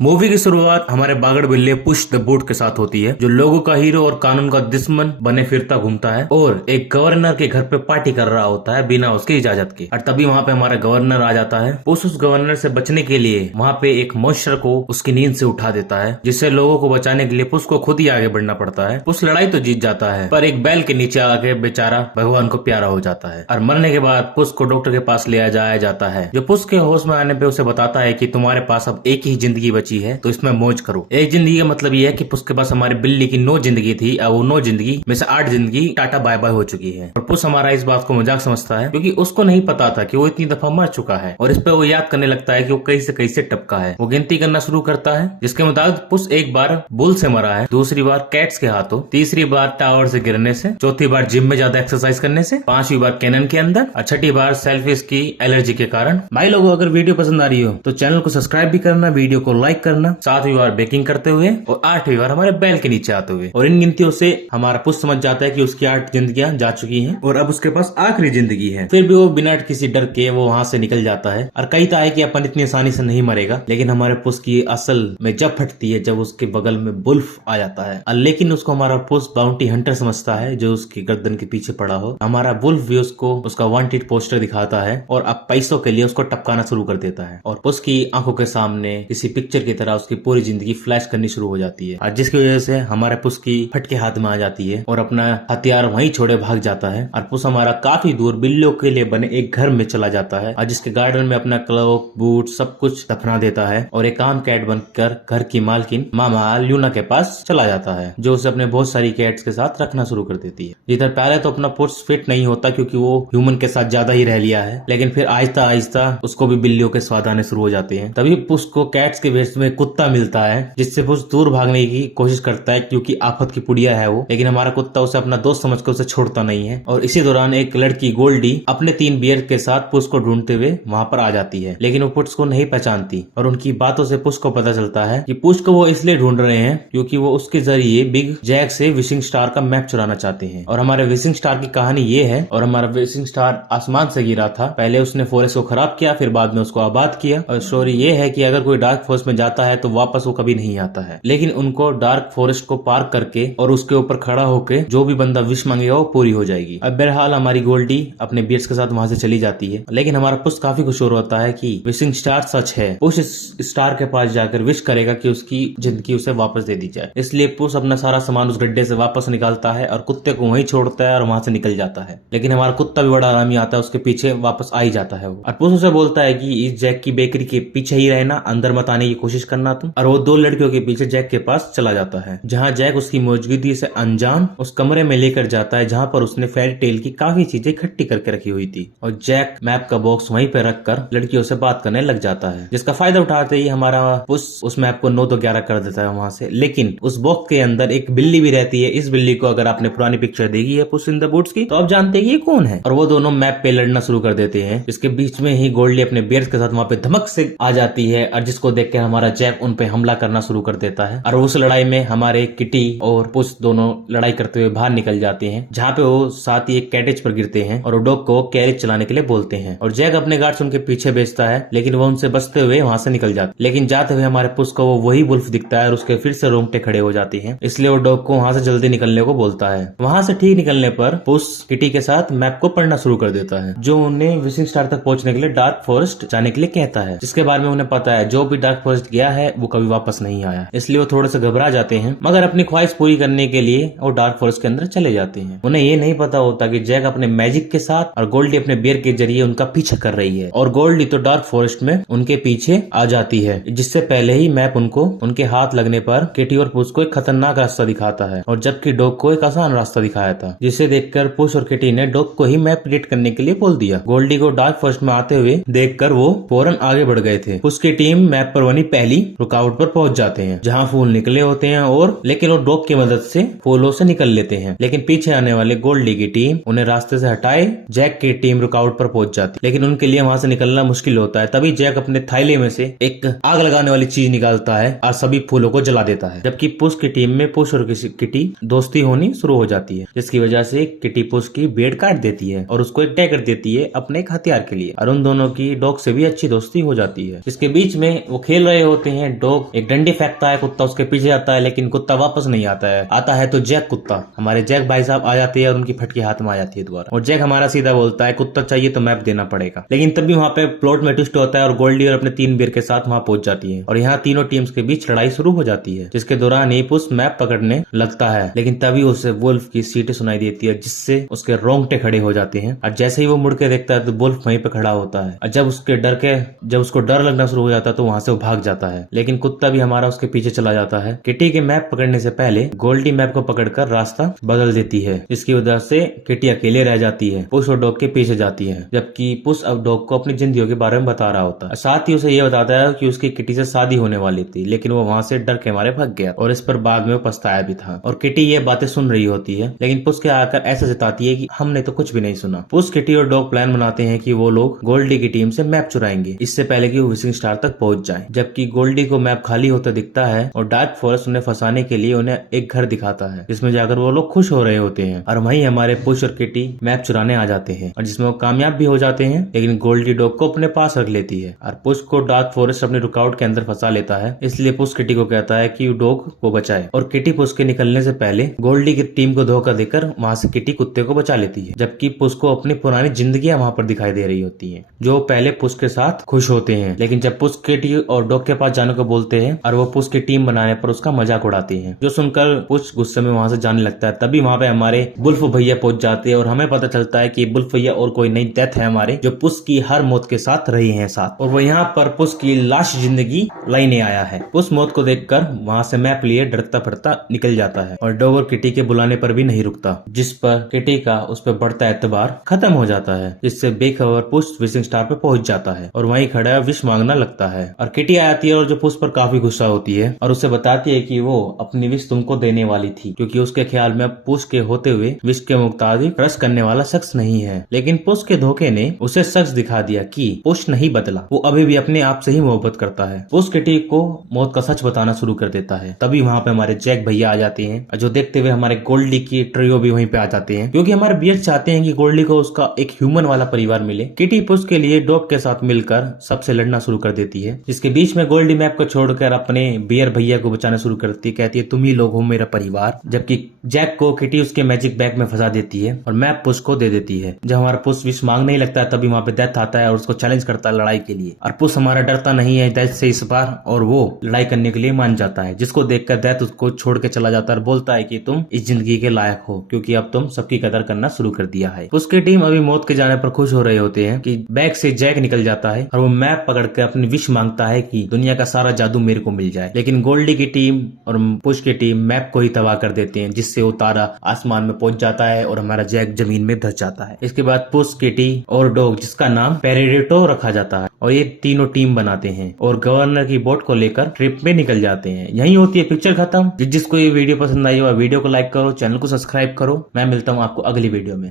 Movie की शुरुआत हमारे बागड़ बिल्ले पुश द बूट के साथ होती है, जो लोगों का हीरो और कानून का दुश्मन बने फिरता घूमता है और एक गवर्नर के घर पे पार्टी कर रहा होता है बिना उसकी इजाजत के। और तभी वहाँ पे हमारा गवर्नर आ जाता है। पुश उस गवर्नर से बचने के लिए वहाँ पे एक मॉन्स्टर को उसकी नींद से उठा देता है, जिससे लोगों को बचाने के लिए पुश को खुद ही आगे बढ़ना पड़ता है। पुश लड़ाई तो जीत जाता है, पर एक बैल के नीचे आके बेचारा भगवान को प्यारा हो जाता है। और मरने के बाद पुश को डॉक्टर के पास ले जाया जाता है, जो पुश के होश में आने पे उसे बताता है कि तुम्हारे पास अब एक ही जिंदगी बची है, तो इसमें मौज करो। एक जिंदगी का मतलब ये है कि पुश के पास हमारे बिल्ली की 9 जिंदगी थी, अब वो 9 जिंदगी में से 8 जिंदगी टाटा बाय बाय हो चुकी है। और पुश हमारा इस बात को मजाक समझता है, क्योंकि उसको नहीं पता था कि वो इतनी दफा मर चुका है। और इस पे वो याद करने लगता है कि वो कहीं से कैसे टपका है। वो गिनती करना शुरू करता है, जिसके मुताबिक पुश एक बार बुल से मरा है, दूसरी बार कैट्स के हाथों, तीसरी बार टावर से गिरने से, चौथी बार जिम में ज्यादा एक्सरसाइज करने से, 5वीं बार कैनन के अंदर, और 6ठी बार सेल्फिश की एलर्जी के कारण। भाई लोगों, अगर वीडियो पसंद आ रही हो तो चैनल को सब्सक्राइब भी करना, वीडियो को लाइक करना, 7वीं बार बेकिंग करते हुए और 8वीं बार हमारे बैल के नीचे आते हुए। और इन गिनतियों से हमारा पुश समझ जाता है कि उसकी 8 जिंदगियां जा चुकी हैं और अब उसके पास आखिरी जिंदगी है। फिर भी वो बिना किसी डर के वो वहां से निकल जाता है और कहता है कि अपन इतनी आसानी से नहीं मरेगा। लेकिन हमारे पुश की असल में जब फटती है, जब उसके बगल में वुल्फ आ जाता है। लेकिन उसको हमारा पुश बाउंटी हंटर समझता है, जो उसकी गर्दन के पीछे पड़ा हो। हमारा वुल्फ भी उसको उसका वांटेड पोस्टर दिखाता है और अब पैसों के लिए उसको टपकाना शुरू कर देता है। और पुश की आंखों के सामने किसी पिक्चर की तरह उसकी पूरी जिंदगी फ्लैश करनी शुरू हो जाती है, और जिसकी वजह से हमारे पुश की फटके हाथ में आ जाती है और अपना हथियार वहीं छोड़े भाग जाता है। और पुश हमारा काफी दूर बिल्लियों के लिए बने एक घर में चला जाता है, और जिसके गार्डन में अपना क्लोक बूट सब कुछ दफना देता है और एक आम कैट बनकर घर की मालकिन मामा ल्यूना के पास चला जाता है, जो उसे अपने बहुत सारी कैट्स के साथ रखना शुरू कर देती है। जिधर पहले तो अपना पुश फिट नहीं होता, क्योंकि वो ह्यूमन के साथ ज्यादा ही रह लिया है, लेकिन फिर आहिस्ता आहिस्ता उसको भी बिल्लियों के स्वाद आने शुरू हो जाते हैं। तभी पुश को कैट्स के वेश में कुत्ता मिलता है, जिससे पुश दूर भागने की कोशिश करता है, क्योंकि आफत की पुड़िया है वो। लेकिन हमारा कुत्ता उसे अपना दोस्त समझकर उसे छोड़ता नहीं है। और इसी दौरान एक लड़की गोल्डी अपने 3 बियर के साथ पुश को ढूंढते हुए वहां पर आ जाती है, लेकिन वो पुश को नहीं पहचानती। और उनकी बातों से पुश को पता चलता है कि पुश को वो इसलिए ढूंढ रहे हैं क्योंकि वो उसके जरिए बिग जैक से विशिंग स्टार का मैप चुराना चाहते हैं। और हमारे विशिंग स्टार की कहानी ये है, और हमारा विशिंग स्टार आसमान से गिरा था। पहले उसने फॉरेस्ट को खराब किया, फिर बाद में उसको आबाद किया। और स्टोरी ये है कि अगर कोई डार्क फॉरेस्ट में जाता है तो वापस वो कभी नहीं आता है, लेकिन उनको डार्क फॉरेस्ट को पार करके और उसके ऊपर खड़ा होके जो भी बंदा विश मांगेगा वो पूरी हो जाएगी। अब बहरहाल हमारी गोल्डी अपने बियर्स के साथ वहां से चली जाती है, लेकिन हमारा पुश काफी खुश होता है कि विशिंग स्टार सच है। पुश इस स्टार के पास जाकर विश करेगा कि उसकी जिंदगी उसे वापस दे दी जाए। इसलिए पुश अपना सारा सामान उस गड्ढे से वापस निकालता है और कुत्ते को वहीं छोड़ता है और वहां से निकल जाता है। लेकिन हमारा कुत्ता भी बड़ा आरामी आता है, उसके पीछे वापस आ ही जाता है वो। और पुश उसे बोलता है कि इस जैक की बेकरी के पीछे ही रहना, अंदर मत आने की कोशिश करना तुम। और वो 2 लड़कियों के पीछे जैक के पास चला जाता है, जहाँ जैक उसकी मौजूदगी से अनजान उस कमरे में लेकर जाता है जहाँ पर उसने फेरी टेल की काफी चीजें इकट्ठी करके रखी हुई थी। और जैक मैप का बॉक्स वहीं पे रखकर लड़कियों से बात करने लग जाता है, जिसका फायदा उठाते ही हमारा पुश उस मैप को 9 तो 11 कर देता है वहां से। लेकिन उस बॉक्स के अंदर एक बिल्ली भी रहती है। इस बिल्ली को अगर आपने पुरानी पिक्चर देखी है पुश इन द बूट्स की, तो आप जानते हैं ये कौन है। और वो दोनों मैप पे लड़ना शुरू कर देते हैं। इसके बीच में ही गोल्डी अपने बियर्स के साथ वहां पे धमक से आ जाती है, और जिसको देखकर हमारा जैक उन पे हमला करना शुरू कर देता है। और उस लड़ाई में हमारे किटी और पुश दोनों लड़ाई करते हुए बाहर निकल जाते हैं, जहाँ पे वो साथ ही एक कैटेज पर गिरते हैं और डॉग को कैरेज चलाने के लिए बोलते हैं। और जैक अपने गार्ड्स उनके पीछे भेजता है, लेकिन वो उनसे बचते हुए वहां से निकल जाते। लेकिन जाते हुए हमारे पुश को वो वही वुल्फ दिखता है और उसके फिर से रोंगटे खड़े हो जाते हैं। इसलिए वो डॉग को वहां से जल्दी निकलने को बोलता है। वहां से ठीक निकलने पर पुश किटी के साथ मैप को पढ़ना शुरू कर देता है, जो उन्हें विशिंग स्टार तक पहुंचने के लिए डार्क फॉरेस्ट जाने के लिए कहता है, जिसके बारे में उन्हें पता है जो भी डार्क फॉरेस्ट गया है वो कभी वापस नहीं आया। इसलिए वो थोड़े से घबरा जाते हैं, मगर अपनी ख्वाहिश पूरी करने के लिए वो डार्क फॉरेस्ट के अंदर चले जाते हैं। उन्हें ये नहीं पता होता कि जैक अपने मैजिक के साथ और गोल्डी अपने बियर के जरिए उनका पीछा कर रही है। और गोल्डी तो डार्क फॉरेस्ट में उनके पीछे आ जाती है, जिससे पहले ही मैप उनको उनके हाथ लगने पर किटी और पुश को एक खतरनाक रास्ता दिखाता है, और जबकि डॉग को एक आसान रास्ता दिखाया था, जिसे देखकर पुश और किटी ने डॉग को ही मैप क्रिएट करने के लिए बोल दिया। गोल्डी को डार्क फॉरेस्ट में आते हुए देखकर वो फौरन आगे बढ़ गए थे। उसकी टीम मैप पर बनी पहली रुकावट पर पहुंच जाते हैं, जहां फूल निकले होते हैं, और लेकिन वो डॉग की मदद से फूलों से निकल लेते हैं। लेकिन पीछे आने वाले गोल्डी की टीम उन्हें रास्ते से हटाए जैक की टीम रुकावट पर पहुंच जाती, लेकिन उनके लिए वहां से निकलना मुश्किल होता है। तभी जैक अपने थैले में से एक आग लगाने वाली चीज निकालता है और सभी फूलों को जला देता है। जबकि पुश की टीम में पुश और किटी दोस्ती होनी शुरू हो जाती है, जिसकी वजह से किटी पुश की बेड काट देती है और उसको एक टैगर देती है अपने एक हथियार के लिए, और उन दोनों की डॉग से भी अच्छी दोस्ती हो जाती है। इसके बीच में वो खेल रहे होते हैं। डॉग एक डंडी फेंकता है, कुत्ता उसके पीछे आता है, लेकिन कुत्ता वापस नहीं आता है तो जैक कुत्ता, हमारे जैक भाई साहब आ जाते हैं और उनकी फटकी हाथ में आ जाती है दोबारा। और जैक हमारा सीधा बोलता है कुत्ता चाहिए तो मैप देना पड़ेगा। लेकिन तभी वहाँ पे प्लॉट में ट्विस्ट होता है और गोल्डी और अपने 3 वीर के साथ वहाँ पहुंच जाती है और यहाँ तीनों टीम्स के बीच लड़ाई शुरू हो जाती है, जिसके दौरान ही पुश मैप पकड़ने लगता है। लेकिन तभी उसे वुल्फ की सीटी सुनाई देती है, जिससे उसके रोंगटे खड़े हो जाते हैं। और जैसे ही वो मुड़ के देखता है तो वुल्फ वहीं पे खड़ा होता है। और जब उसको डर लगना शुरू हो जाता है तो वहां से वो भाग जाता है। लेकिन कुत्ता भी हमारा उसके पीछे चला जाता है। किटी के मैप पकड़ने से पहले गोल्डी मैप को पकड़कर रास्ता बदल देती है, जिसकी वजह से किटी अकेले रह जाती है। पुश और डॉग के पीछे जाती है, जबकि पुश अब डॉग को अपनी जिंदगी के बारे में बता रहा होता है। साथ ही उसे यह बताता है कि उसकी किटी से शादी होने वाली थी, लेकिन वो वहां से डर के मारे भाग गया और इस पर बाद में पछताया भी था। और किटी ये बातें सुन रही होती है, लेकिन पुश के आकर ऐसा जताती है कि हमने तो कुछ भी नहीं सुना। पुश, किटी और डॉग प्लान बनाते हैं कि वो लोग गोल्डी की टीम से मैप चुराएंगे, इससे पहले कि वो विशिंग स्टार तक पहुंच जाए। जबकि गोल्डी को मैप खाली होता दिखता है और डार्क फॉरेस्ट उन्हें फंसाने के लिए उन्हें एक घर दिखाता है, जिसमें जाकर वो लोग खुश हो रहे होते हैं। और वहीं हमारे पुश और किटी मैप चुराने आ जाते हैं और जिसमें वो कामयाब भी हो जाते हैं, लेकिन गोल्डी डॉग को अपने पास रख लेती है और पुश को डार्क फॉरेस्ट अपने रुकावट के अंदर फंसा लेता है। इसलिए पुश किटी को कहता है कि डॉग को बचाए और किटी पुश के निकलने से पहले गोल्डी की टीम को धोखा देकर वहां से किटी कुत्ते को बचा लेती है। जबकि पुश को अपनी पुरानी जिंदगी वहां पर दिखाई दे रही होती है, जो पहले पुश के साथ खुश होते हैं। लेकिन जब पुश किटी और डॉग के पास जाने को बोलते हैं और वो पुश की टीम बनाने पर उसका मजाक उड़ाते हैं, जो सुनकर पुश गुस्से में वहां से जाने लगता है। तभी वहां पे हमारे वुल्फ भैया पहुंच जाते हैं और हमें पता चलता है कि वुल्फ भैया और कोई नई डेथ है हमारे, जो पुश की हर मौत के साथ रही है साथ। और वो यहाँ पर पुश की लाश जिंदगी लाइने आया है। पुश मौत को देखकर वहां से मैप लिए डरता फिरता निकल जाता है और डॉग और किटी के बुलाने पर भी नहीं रुकता, जिस पर किटी का उस पर बढ़ता एतबार खत्म हो जाता है, जिससे बेखबर पुश विशिंग स्टार पे पहुंच जाता है और वहीं खड़ा विश मांगना लगता है। और किटी आती है और जो पुश पर काफी गुस्सा होती है और उसे बताती है कि वो अपनी विश तुमको देने वाली थी, क्योंकि उसके ख्याल में पुश के होते हुए विश के मुताबिक ट्रस्ट करने वाला शख्स नहीं है। लेकिन पुश के धोखे ने उसे शख्स दिखा दिया कि पुश नहीं बदला, वो अभी भी अपने आप से ही मोहब्बत करता है। पुश किटी को मौत का सच बताना शुरू कर देता है। तभी वहाँ पे हमारे जैक भैया आ जाते हैं, जो देखते हुए हमारे गोल्डी की ट्रियो भी वहीं पे आ जाते हैं, क्योंकि हमारे बियर चाहते हैं कि गोल्डी को उसका एक ह्यूमन वाला परिवार मिले। किटी पुश के लिए डॉग के साथ मिलकर सबसे लड़ना शुरू कर देती है, जिसके बीच में गोल्डी मैप को छोड़कर अपने बियर भैया को बचाना शुरू करती है। कहती है तुम ही लोग हो मेरा परिवार। जबकि जैक को किटी उसके मैजिक बैग में फंसा देती है और मैप पुश को दे देती है। जब हमारा पुश विश मांगने ही लगता है तभी वहाँ पे डेथ आता है और उसको चैलेंज करता है लड़ाई के लिए। और पुश हमारा डरता नहीं है डेथ से इस बार, और वो लड़ाई करने के लिए मान जाता है, जिसको देखकर डेथ उसको छोड़ के चला जाता है और बोलता है कि तुम इस जिंदगी के लायक हो, क्योंकि अब तुम सबकी कदर करना शुरू कर दिया है। उसकी टीम अभी मौत के जाने पर खुश हो रहे होते हैं कि बैग से जैक निकल जाता है और वो मैप पकड़कर अपनी विश मांगता है कि दुनिया का सारा जादू मेरे को मिल जाए। लेकिन गोल्डी की टीम और पुश की टीम मैप को ही तबाह कर देते हैं, जिससे वो तारा आसमान में पहुंच जाता है और हमारा जैक जमीन में धस जाता है। इसके बाद पुश, किटी और डॉग, जिसका नाम पेरिडेटो रखा जाता है, और ये तीनों टीम बनाते हैं और गवर्नर की बोट को लेकर ट्रिप में निकल जाते हैं। यही होती है पिक्चर खत्म। जिसको ये वीडियो पसंद आई हो वीडियो को लाइक करो, चैनल को सब्सक्राइब करो। मैं मिलता हूँ आपको अगली वीडियो में।